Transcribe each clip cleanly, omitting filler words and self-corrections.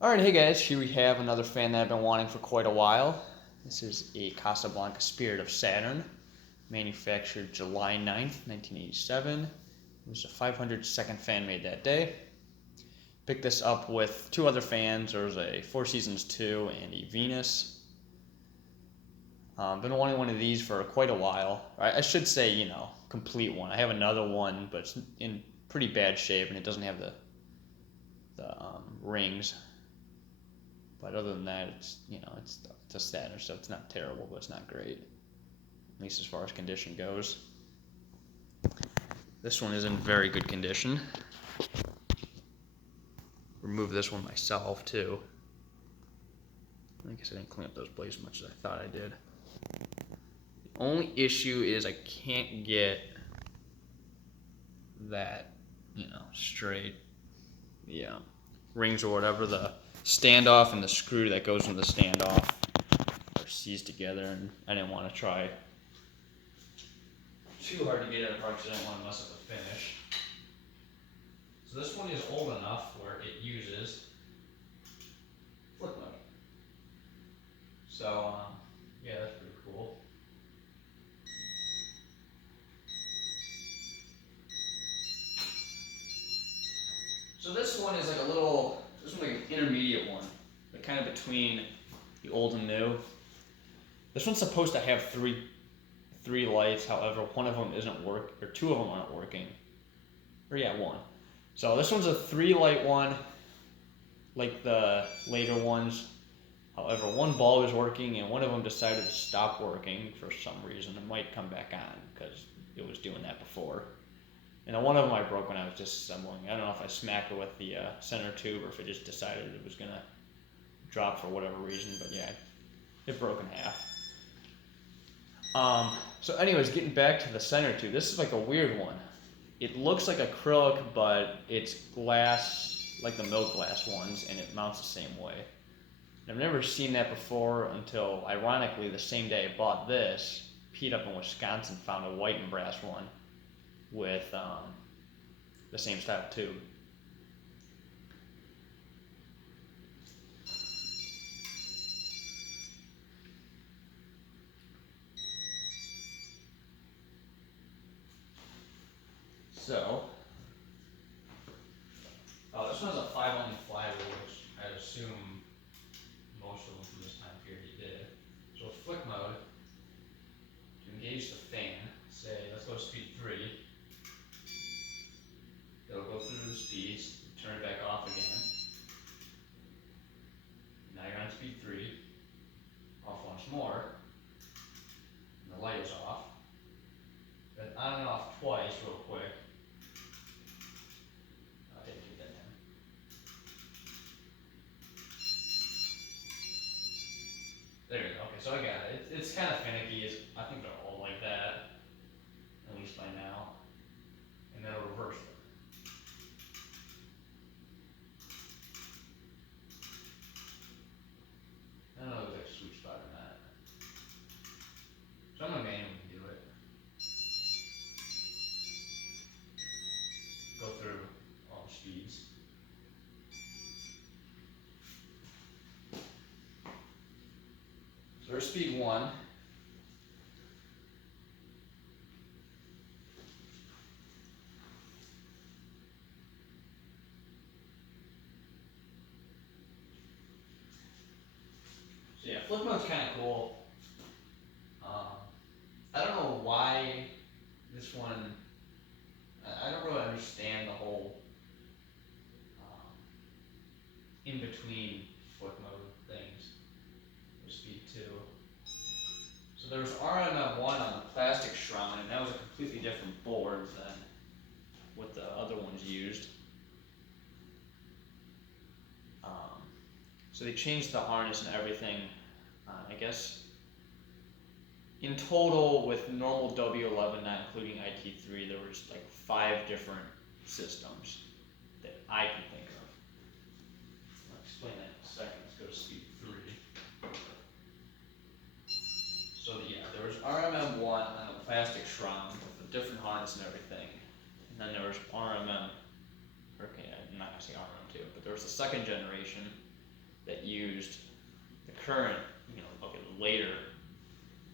Alright, hey guys, here we have another fan that I've been wanting for quite a while. This is a Casablanca Spirit of Saturn, manufactured July 9th, 1987. It was a 502nd fan made that day. Picked this up with two other fans. There was a Four Seasons 2 and a Venus. Been wanting one of these for quite a while. I should say, complete one. I have another one, but it's in pretty bad shape and it doesn't have the rings. But other than that, it's a Saturn, so it's not terrible, but it's not great, at least as far as condition goes. This one is in very good condition. Remove this one myself too. I guess I didn't clean up those blades as much as I thought I did. The only issue is I can't get that, straight. The rings or whatever, the standoff and the screw that goes in the standoff are seized together, and I didn't want to try too hard to get it apart because I didn't want to mess up the finish. So this one is old enough where it uses flip mode. So yeah, that's pretty cool. So this one is like this one's like an intermediate one, like kind of between the old and new. This one's supposed to have three lights, however, one of them isn't working, or two of them aren't working. Or yeah, one. So this one's a 3-light one, like the later ones. However, one bulb is working and one of them decided to stop working for some reason. It might come back on because it was doing that before. And then one of them I broke when I was disassembling. I don't know if I smacked it with the center tube or if it just decided it was going to drop for whatever reason, but yeah, it broke in half. So anyways, getting back to the center tube, this is like a weird one. It looks like acrylic, but it's glass, like the milk glass ones, and it mounts the same way. And I've never seen that before until, ironically, the same day I bought this, Pete up in Wisconsin found a white and brass one with the same style tube. So, this one has a 5-ohm flywheel, which I'd assume most of them from this time period did. So flick mode, to engage the fan, say, let's go to speed 3. It'll go through the speeds, turn it back off again. Now you're on speed 3. Off once more. And the light is off. Then on and off twice real quick. I'll take it that time. There we go. Okay, so I got it. It's kind of finicky. I think they're all like that, at least by now. And then it'll reverse it. I don't know if there's a sweet spot or not. So I'm going to manually do it. Go through all the speeds. So there's speed 1. So yeah, flip mode's kind of cool. I don't know why this one, I don't really understand the whole in between flip mode things with speed 2. So there was RMM1 on the plastic shroud, and that was a completely different board than what the other ones used. So they changed the harness and everything. I guess in total, with normal W11, not including IT3, there was like 5 different systems that I can think of. I'll explain that in a second. Let's go to speed 3. So yeah, there was RMM1 on the plastic shroud with a different harness and everything. And then there was RMM, okay, I'm not going to say RMM2, but there was the second generation that used the current, okay, later,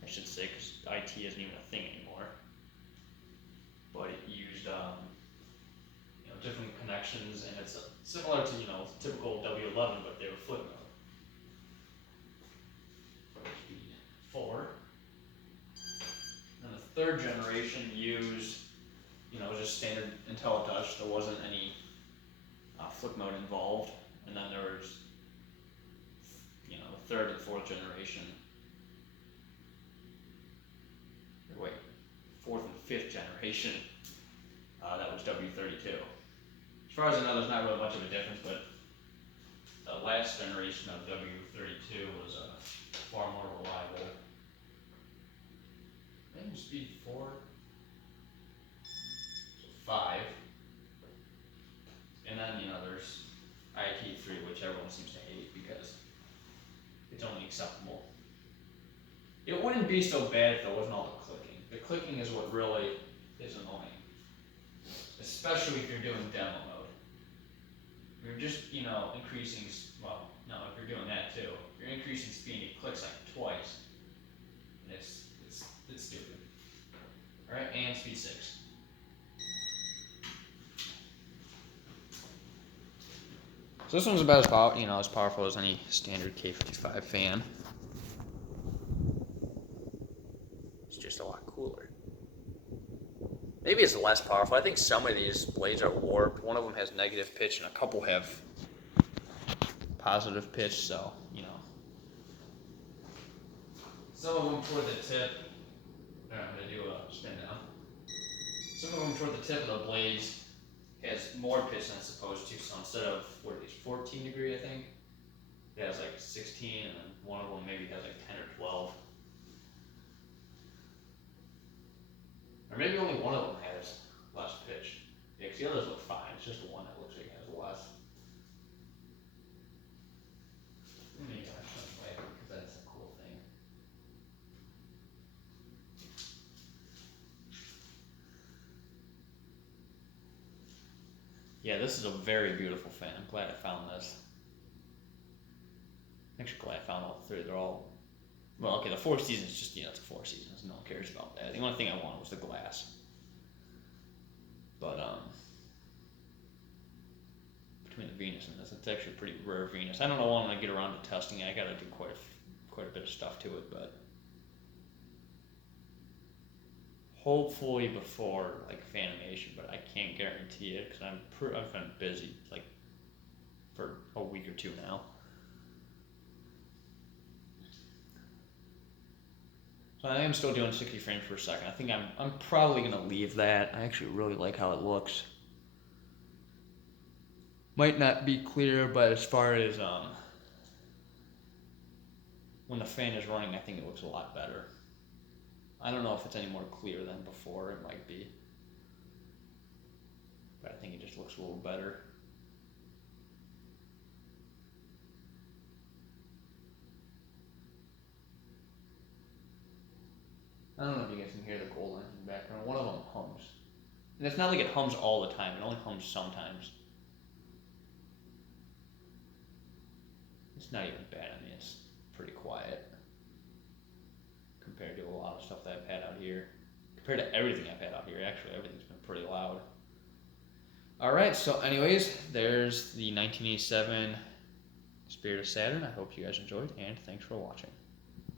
I should say, because IT isn't even a thing anymore. But it used, different connections, and it's similar to, typical W11, but they were flip mode. Speed 4. And the third generation used, just standard IntelliTouch. There wasn't any flip mode involved. And then there was, the third and fourth generation. Or wait, fourth and fifth generation. That was W32. As far as I know, there's not really much of a difference, but the last generation of W32 was far more reliable. I think speed 4, so 5. And then, there's IT3, which everyone seems to hate because it's only acceptable. It wouldn't be so bad if there wasn't all the clicking. The clicking is what really is annoying, especially if you're doing demo mode. You're just, increasing, well, no, if you're doing that too, you're increasing speed, it clicks like twice. And it's stupid. Alright, and speed 6. So this one's about as powerful as any standard K55 fan. It's just a lot cooler. Maybe it's less powerful. I think some of these blades are warped. One of them has negative pitch and a couple have positive pitch, so, Some of them toward the tip, I'm going to do a spin now. Some of them toward the tip of the blades has more pitch than it's supposed to, so instead of, 14 degree, I think, it has like 16, and then one of them maybe has like 10 or 12. Or maybe only one of them has less pitch. Yeah, because the others look fine. It's just the one that looks like it has less. Maybe I'll turn it away because that's a cool thing. Yeah, this is a very beautiful fan. I'm glad I found this. I'm actually glad I found all three. They're all, well, okay, the Four Seasons is just, it's a Four Seasons. No one cares about that. The only thing I wanted was the glass. But, between the Venus and this, it's actually a pretty rare Venus. I don't know when I get around to testing it. I gotta do quite a bit of stuff to it, but hopefully before Fanimation, but I can't guarantee it because I've been busy for a week or two now. So I am still doing 60 frames per second. I think I'm probably gonna leave that. I actually really like how it looks. Might not be clear, but as far as when the fan is running, I think it looks a lot better. I don't know if it's any more clear than before. It might be, but I think it just looks a little better. I don't know if you guys can hear the gold lines in the background. One of them hums. And it's not like it hums all the time. It only hums sometimes. It's not even bad. I mean, it's pretty quiet compared to a lot of stuff that I've had out here. Compared to everything I've had out here, actually, everything's been pretty loud. Alright, so anyways, there's the 1987 Spirit of Saturn. I hope you guys enjoyed, and thanks for watching.